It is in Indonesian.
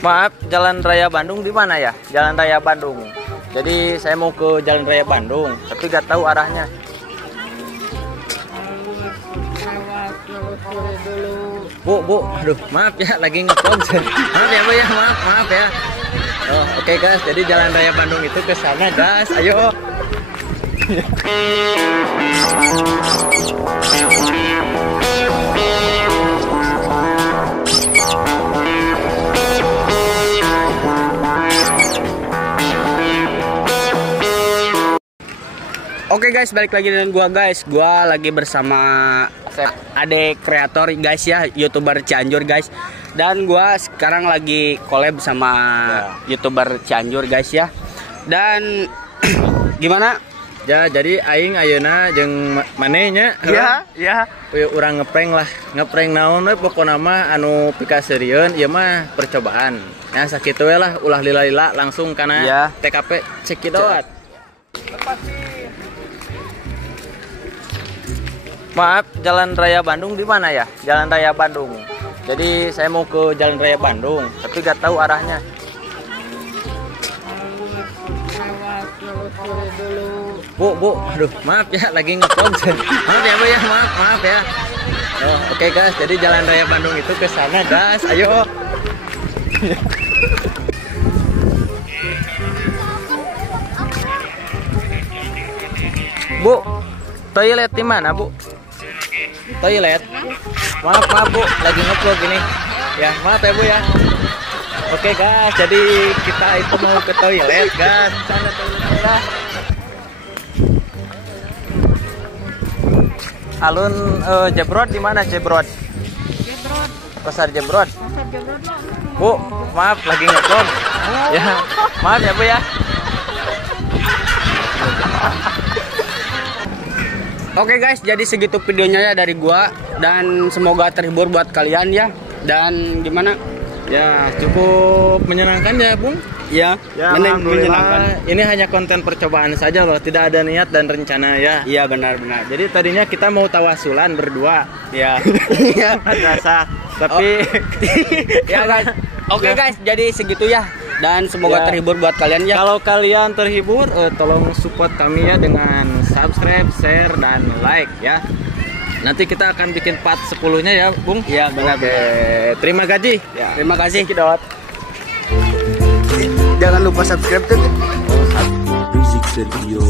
Maaf, Jalan Raya Bandung di mana ya? Jalan Raya Bandung. Jadi saya mau ke Jalan Raya Bandung, tapi gak tahu arahnya. Bu, aduh, maaf ya, lagi nge-vlog. Maaf ya, Bu ya, maaf ya. Oh, oke guys, jadi Jalan Raya Bandung itu ke sana, guys. Ayo. Oke guys, balik lagi dengan gua guys. Gua lagi bersama adek kreator guys ya, YouTuber Cianjur guys. Dan gua sekarang lagi collab sama YouTuber Cianjur guys ya. Dan gimana? Ya, jadi aing ayeuna jeung manehnya. Ya. Urang ngeprank naon we pokona mah anu pikaseurieun ieu mah percobaan. Ya sakitu we lah ulah lila-lila langsung kana TKP cekidot. Maaf, Jalan Raya Bandung di mana ya? Jalan Raya Bandung. Jadi saya mau ke Jalan Raya Bandung, tapi gak tahu arahnya. Bu, aduh, maaf ya, lagi nge-vlog. Maaf ya, Bu ya, maaf ya. Oh, oke guys, jadi Jalan Raya Bandung itu ke sana, guys. Ayo. Bu, toilet di mana, Bu? Toilet. Maaf Bu, lagi nge-vlog ini. Ya, maaf ya Bu ya. Oke guys, jadi kita itu mau ke toilet, guys. Sana toiletnya. Alun Jebrod di mana Jebrod? Pasar Jebrod. Bu, maaf lagi nge-vlog. Ya, maaf ya Bu ya. Oke guys, jadi segitu videonya ya dari gua, dan semoga terhibur buat kalian ya. Dan gimana? Ya, cukup menyenangkan ya, Bung. Ya, menyenangkan. Ini hanya konten percobaan saja loh, tidak ada niat dan rencana ya. Iya, benar. Jadi tadinya kita mau tawasulan berdua. Ya. Rasa. Tapi ya guys. Oke guys, jadi segitu ya. Dan semoga terhibur buat kalian ya. Kalau kalian terhibur, tolong support kami ya dengan subscribe, share, dan like ya. Nanti kita akan bikin part 10-nya ya, Bung. Iya, benar. Terima kasih. Ya. Terima kasih. Kidot. Jangan lupa subscribe tuh. Music Studio.